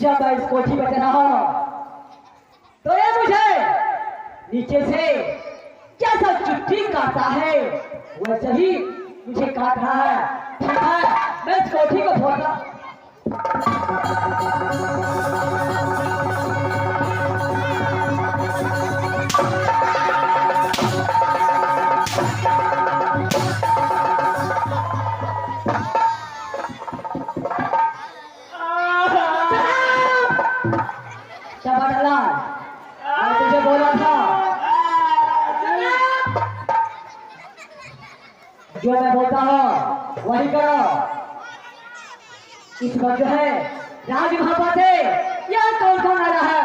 जब मैं इस कोठी में चढ़ा हूं तो ये मुझे नीचे से कैसा चुट्टी काटता है वैसे ही मुझे काट रहा है। ठीक है, मैं इस कोठी को फोड़ता। मैं तुझे बोला था जो मैं बोलता हूँ वही करो। इस वक्त जो है राज महापा थे यहाँ कौन कौन आया है?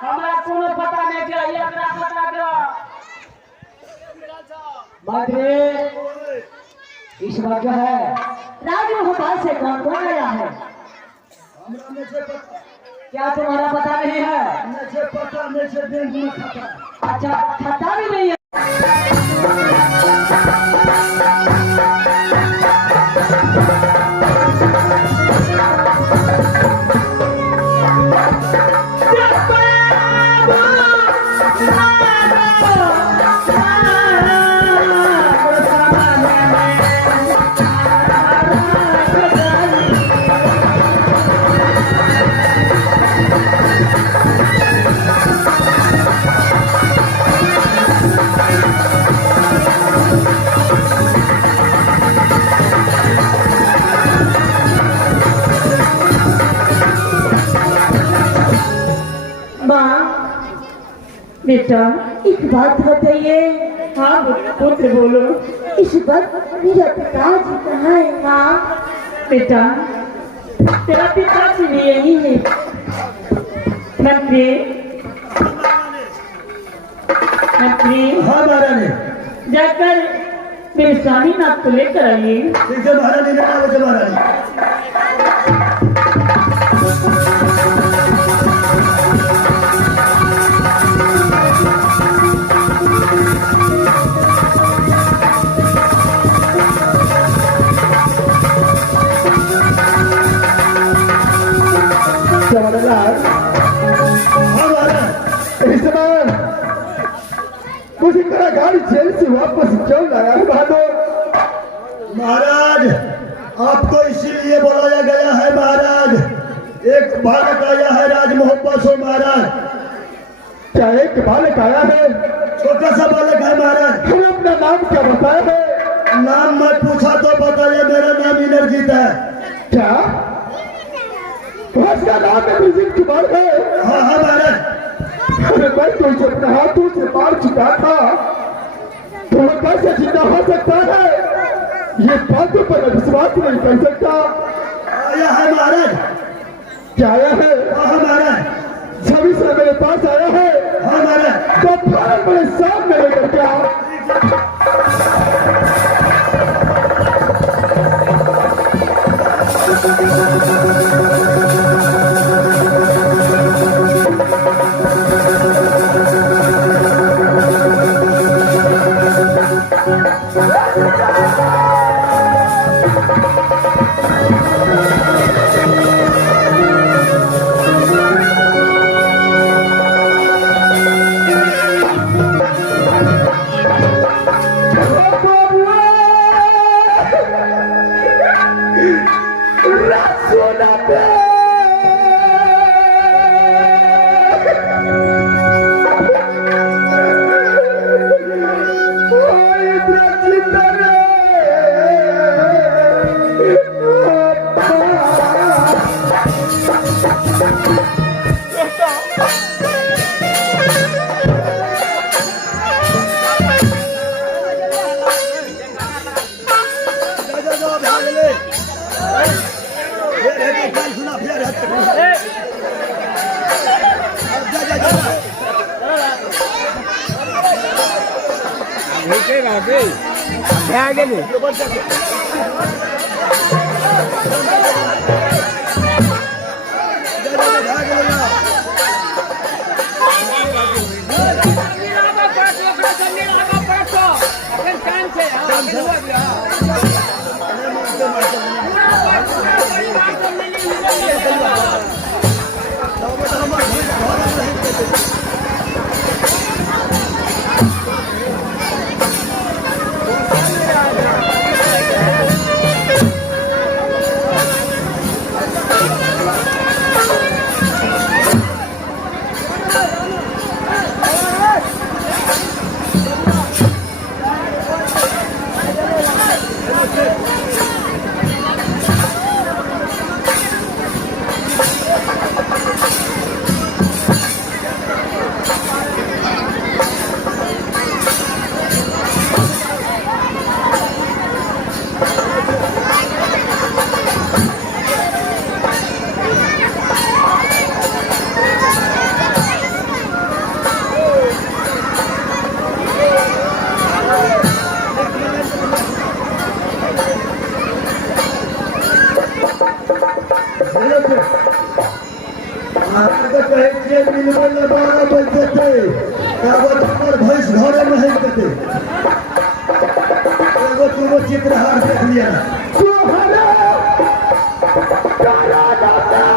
हमारा कोनो पता नहीं चाहिए पता दो मंत्री। इस वक्त जो है राज महापा से कौन कौन आया है? क्या तुम्हारा पता नहीं है? मुझे पता मुझे बैंक में खाता। अच्छा, खाता भी नहीं है। बेटा एक बात बताइए। हाँ पुत्र बोलो। इस वक्त मेरा पिताजी कहाँ है माँ? बेटा तेरा पिताजी भी यही है। मंत्री हाँ महारानी, जाकर मेरे स्वामी नाथ को लेकर आइए। ठीक है महारानी, महारानी। मुझे गाड़ी जेल से वापस क्यों लाया है बहादुर? महाराज आपको इसीलिए बुलाया गया है महाराज। एक बालक आया है राज मोहब्बा से महाराज। क्या एक बालक आया है? छोटा सा बालक है महाराज। फिर अपना नाम क्या बताया है? नाम मैं पूछा तो बताइए, मेरा नाम इंद्रजीत है। क्या उसका नाम इंद्रजीत कुमार है? हाँ हाँ महाराज। अरे मैं तो इसे अपने हाथों से मार चुका था, तो कैसे जिंदा हो सकता है? ये बातों पर विश्वास नहीं कर सकता। आया है महाराज। क्या आया है? हाँ महाराज। छवि से मेरे पास आया है। हाँ महाराज। तो फौरन मेरे सामने लेकर के आओ। आगे नहीं Come on. जे मिलबे ले 12 बजे थे तावत हमर भैंस घरे में है कते एगो तुम चित्रहार देख लिया तोहरा तारा दाता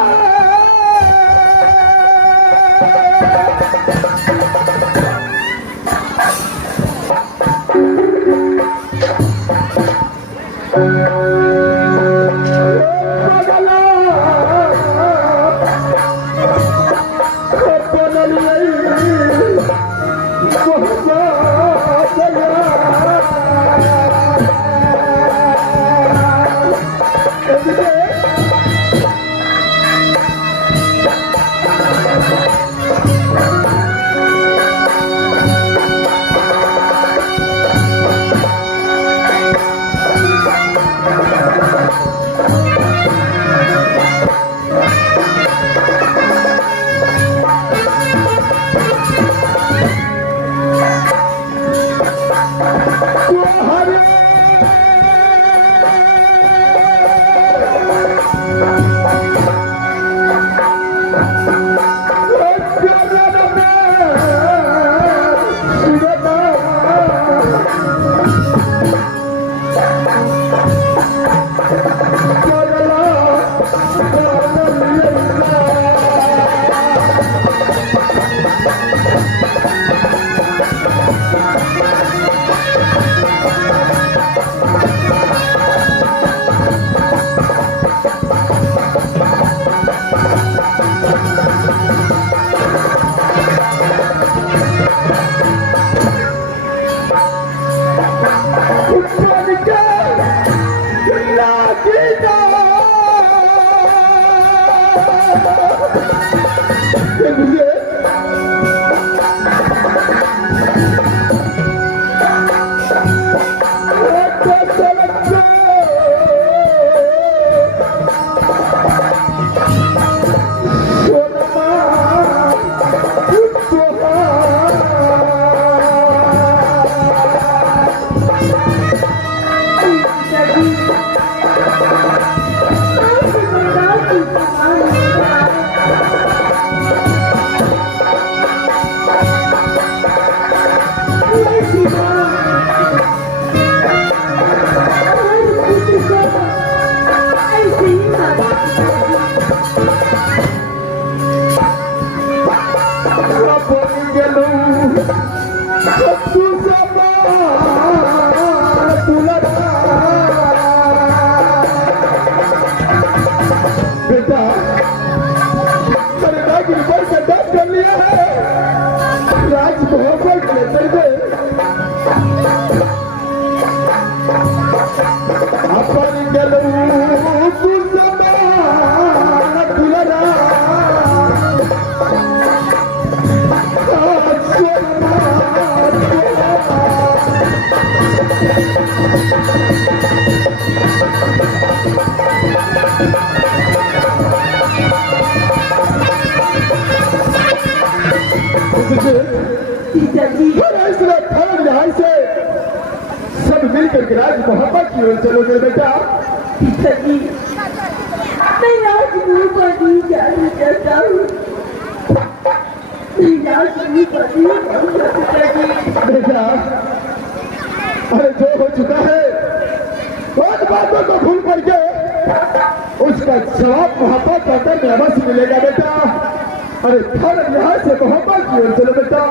मिलकर राज मोहब्बत की ओर चलोगे बेटा पिताजी मैं राजगुरु को नहीं जाना चाहता हूँ राजगुरु को नहीं जाना पिताजी बेटा अरे जो हो चुका है बहुत बातों को भूल करके उसका जवाब मोहब्बत का अंदर में अवश्य मिलेगा बेटा। अरे थोड़ा यहाँ से मोहब्बत की ओर चलो बेटा।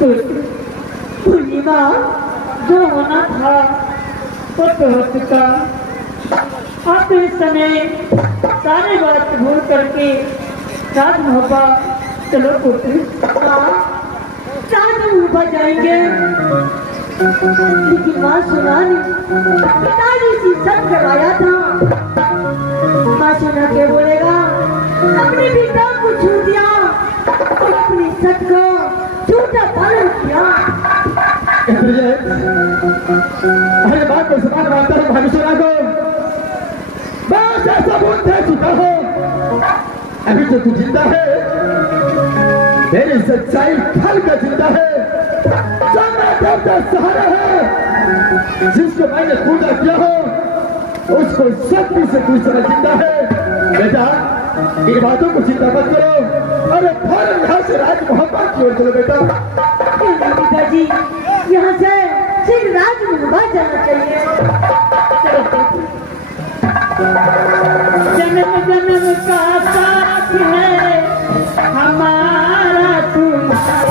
पूर्णिमा जो होना था वो तो हो चुका। आप इस समय सारे बात भूल करके साथ मोहब्बत चलो पुत्री साथ मोहब्बत जाएंगे। लेकिन माँ सुना पिताजी से सब करवाया था। माँ सुना के बोलेगा अपने पिता को छू दिया और अपनी सच को झूठा पालन किया। अरे बात को समान मानता हूँ भानुसुरा को बस ऐसा बोल दे चुका हो। अभी तो तू जिंदा है, मेरी सच्चाई खल कर जिंदा है। देवता सहारा है, जिसको मैंने पूजा किया हो उसको शक्ति से दूसरा जिंदा है। बेटा इन बातों को चिंता मत करो। अरे फौरन यहाँ से राज मोहब्बत की ओर चलो बेटा। पिताजी यहाँ से शीघ्र राज मोहब्बत जाना चाहिए। जन्म जन्म का साथ है हमारा तुम्हारा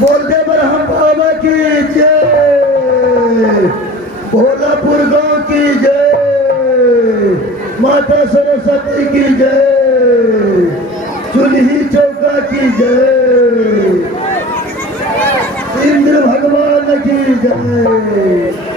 बोलते ब्रह्म बाबा की जय, भोलापुर गांव की जय, माता सरस्वती की जय, चुल्ही चौका की जय, इंद्र भगवान की जय।